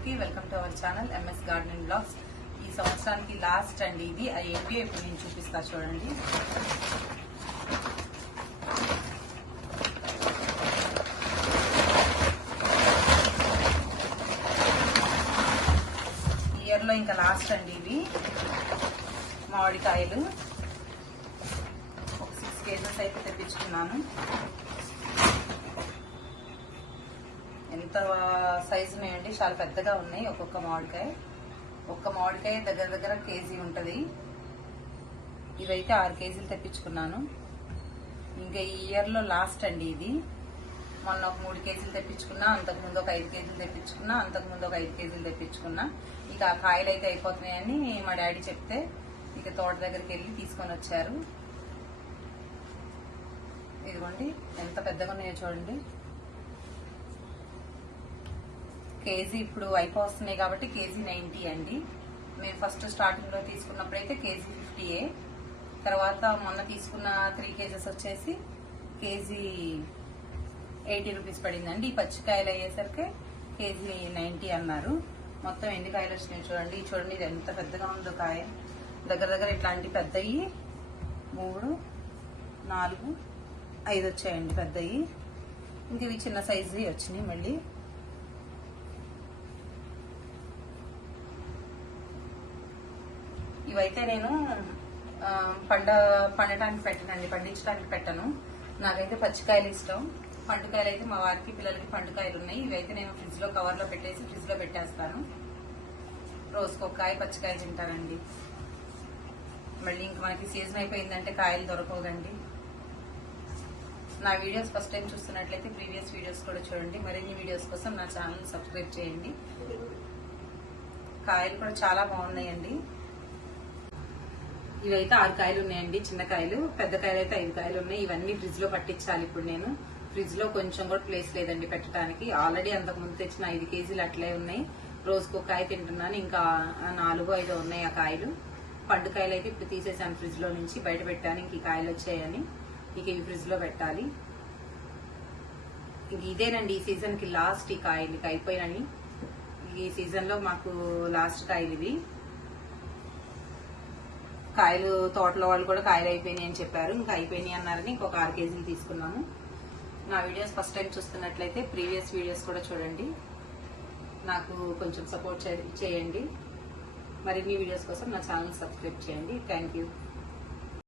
అందరికీ welcome to our channel MS gardening blogs. ఈ సంవత్సరానికి లాస్ట్ అండి ఇది. ఏంటి ఇప్పుడు నేను చూపిస్తా చూడండి. ఈ ఇయర్ లో ఇంకా లాస్ట్ అండి ఇవి మామిడికాయలు. ఒక 6 కేజెస్ అయితే తెప్పించుకున్నాను. ఎంత సైజు ఉన్నాయండి, చాలా పెద్దగా ఉన్నాయి. ఒక్క మామిడికాయ దగ్గర కేజీ ఉంటుంది. ఇవైతే 6 కేజీలు తెప్పించుకున్నాను. ఇంకా ఈ ఇయర్లో లాస్ట్ అండి ఇది. మొన్న ఒక 3 కేజీలు తెప్పించుకున్నా, అంతకుముందు ఒక 5 కేజీలు తెప్పించుకున్నా, అంతకుముందు ఒక 5 కేజీలు తెప్పించుకున్నా. ఇక ఆ కాయలు అయితే అయిపోతున్నాయని మా డాడీ చెప్తే ఇక తోట దగ్గరికి వెళ్ళి తీసుకొని వచ్చారు. ఇదిగోండి ఎంత పెద్దగా ఉన్నాయో చూడండి. కేజీ ఇప్పుడు అయిపోతున్నాయి కాబట్టి కేజీ 90 అండి. మేము ఫస్ట్ స్టార్టింగ్ లో తీసుకున్నప్పుడు అయితే కేజీ 50. తర్వాత మొన్న తీసుకున్న 3 కేజెస్ వచ్చేసి కేజీ 80 రూపీస్ పడిందండి. ఈ పచ్చికాయలు అయ్యేసరికి కేజీ 90 అన్నారు. మొత్తం ఎన్ని కాయలు వచ్చినాయి చూడండి. చూడండి ఇది ఎంత పెద్దగా ఉందో కాయ. దగ్గర ఇట్లాంటి పెద్దవి 3, 4, 5 వచ్చాయండి పెద్దవి. ఇంక ఇవి చిన్న సైజు వచ్చినాయి. మళ్ళీ ఇవైతే నేను పండటానికి పెట్టనండి, పండించడానికి పెట్టను. నాకైతే పచ్చికాయలు ఇష్టం. పండుకాయలు అయితే మా వారికి పిల్లలకి పండుకాయలు ఉన్నాయి. ఇవైతే నేను ఫ్రిడ్జ్ లో కవర్ లో పెట్టేసి ఫ్రిడ్జ్ లో పెట్టేస్తాను. రోజుకొక కాయ పచ్చికాయ తింటానండి. మళ్ళీ ఇంక మనకి సీజన్ అయిపోయిందంటే కాయలు దొరకదండి. నా వీడియోస్ ఫస్ట్ టైం చూస్తున్నట్లయితే ప్రీవియస్ వీడియోస్ కూడా చూడండి. మరిన్ని వీడియోస్ కోసం నా ఛానల్ సబ్స్క్రైబ్ చేయండి. కాయలు కూడా చాలా బాగున్నాయండి. ఇవైతే 6 కాయలు ఉన్నాయండి, చిన్న కాయలు. పెద్ద కాయలు అయితే 5 కాయలు ఉన్నాయి. ఇవన్నీ ఫ్రిడ్జ్ లో పట్టించాలి. ఇప్పుడు నేను ఫ్రిడ్జ్ లో కొంచెం కూడా ప్లేస్ లేదండి పెట్టడానికి. ఆల్రెడీ అంతకు ముందు తెచ్చిన 5 కేజీలు అట్లే ఉన్నాయి. రోజుకు కాయ తింటున్నాను. ఇంకా 4, 5 ఉన్నాయి ఆ కాయలు. పండుకాయలు అయితే ఇప్పుడు తీసేసాను ఫ్రిడ్జ్ లో నుంచి, బయట పెట్టాను. ఇంక ఈ కాయలు వచ్చాయని ఇక ఇవి ఫ్రిడ్జ్ లో పెట్టాలి. ఇంక ఇదేనండి ఈ సీజన్ కి లాస్ట్ ఈ కాయలు. ఇక అయిపోయినని ఈ సీజన్ లో మాకు లాస్ట్ కాయలు ఇవి. కాయలు తోటలో వాళ్ళు కూడా కాయలు అయిపోయినాయి అని చెప్పారు. ఇంకా అయిపోయినాయి అన్నారని ఇంకొక 6 కేజీలు తీసుకున్నాను. నా వీడియోస్ ఫస్ట్ టైం చూస్తున్నట్లయితే ప్రీవియస్ వీడియోస్ కూడా చూడండి. నాకు కొంచెం సపోర్ట్ చేయండి. మరిన్ని వీడియోస్ కోసం నా ఛానల్ సబ్స్క్రైబ్ చేయండి. Thank you.